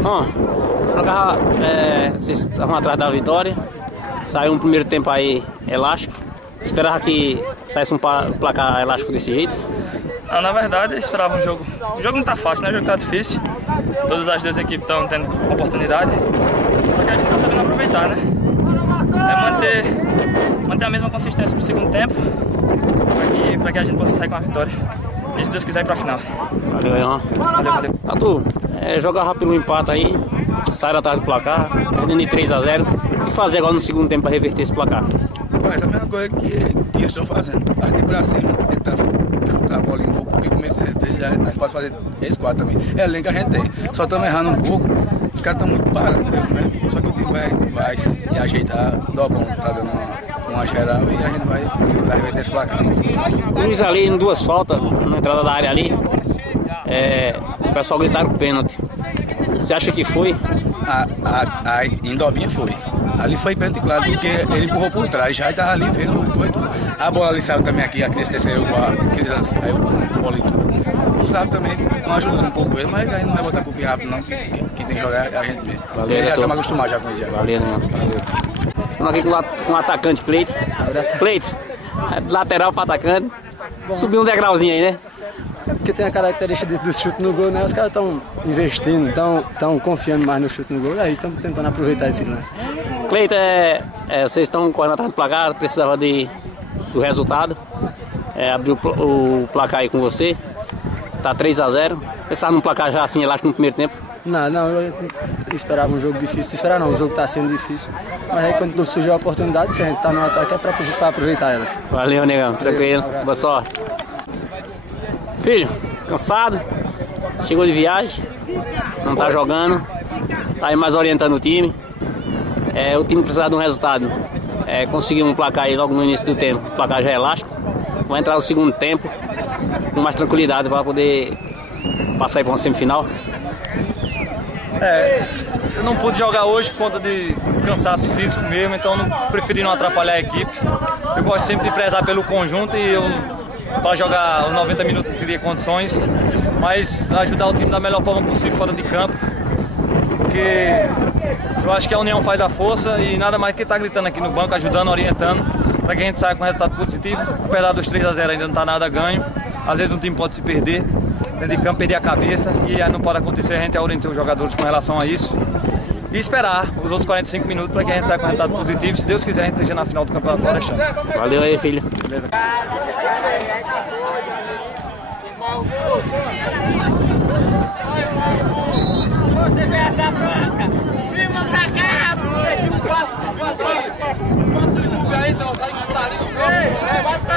Bom, vocês estavam atrás da vitória. Saiu um primeiro tempo aí elástico. Esperava que saísse um placar elástico desse jeito? Não, na verdade, eu esperava um jogo. O jogo não tá fácil, né? O jogo tá difícil. Todas as duas equipes estão tendo oportunidade. Só que a gente tá sabendo aproveitar, né? É manter a mesma consistência pro segundo tempo para que a gente possa sair com a vitória. E se Deus quiser ir pra final. Valeu, Ian. Valeu. Tatu, joga rápido o empate aí, sai atrás do placar, perdendo de 3-0. O que fazer agora no segundo tempo para reverter esse placar? Rapaz, a mesma coisa que eles estão fazendo. Partir pra cima, tentar chutar a bola um pouco, porque começa a gente pode fazer eles quatro também. É além que a gente tem. Só estamos errando um pouco. Os caras estão muito parando mesmo, né? Só que o time vai se ajeitar, dó bom, tá dando uma geral e a gente vai tentar reverter esse placar. O Luiz ali em duas faltas, na entrada da área ali, o pessoal gritaram pênalti. Você acha que foi? Em Dobinha foi. Ali foi pênalti, claro, porque ele empurrou por trás, já estava ali vendo tudo. A bola ali saiu também aqui nesse terceiro gol, aí o bola e tudo. Os árbitros também estão ajudando um pouco ele, mas a gente não vai botar culpa rápido não, que tem que jogar a gente mesmo. Valeu, já estamos acostumados já com isso. Valeu, né? Estamos aqui com o atacante Cleito. Cleito, lateral para atacante. Subiu um degrauzinho aí, né? É porque tem a característica do chute no gol, né? Os caras estão investindo, estão confiando mais no chute no gol, aí estão tentando aproveitar esse lance. Cleito, vocês estão correndo atrás do placar, precisava do resultado. Abriu o placar aí com você. Tá 3-0. Pensava num placar já assim, elástico no primeiro tempo? Não, eu esperava um jogo difícil. O jogo tá sendo difícil. Mas aí quando surgiu a oportunidade, se a gente tá no ataque é pra aproveitar elas. Valeu, negão. Tranquilo. Boa sorte. Filho, cansado? Chegou de viagem? Não tá jogando? Tá aí mais orientando o time. O time precisa de um resultado. Conseguir um placar aí logo no início do tempo. O placar já é elástico. Vai entrar no segundo tempo com mais tranquilidade para poder passar aí para uma semifinal. Eu não pude jogar hoje por conta de cansaço físico mesmo, então preferi não atrapalhar a equipe. Eu gosto sempre de prezar pelo conjunto e para jogar os 90 minutos não teria condições, mas ajudar o time da melhor forma possível fora de campo, porque eu acho que a união faz a força e nada mais que estar gritando aqui no banco, ajudando, orientando, para que a gente saia com resultado positivo. Apesar dos 3-0 ainda não está nada ganho, às vezes um time pode se perder dentro de campo, perder a cabeça, e não pode acontecer. A gente já orientou os jogadores com relação a isso e esperar os outros 45 minutos para que a gente saia com resultado positivo. Se Deus quiser, a gente esteja na final do Campeonato Florestano. Valeu aí, filho. Beleza. Passa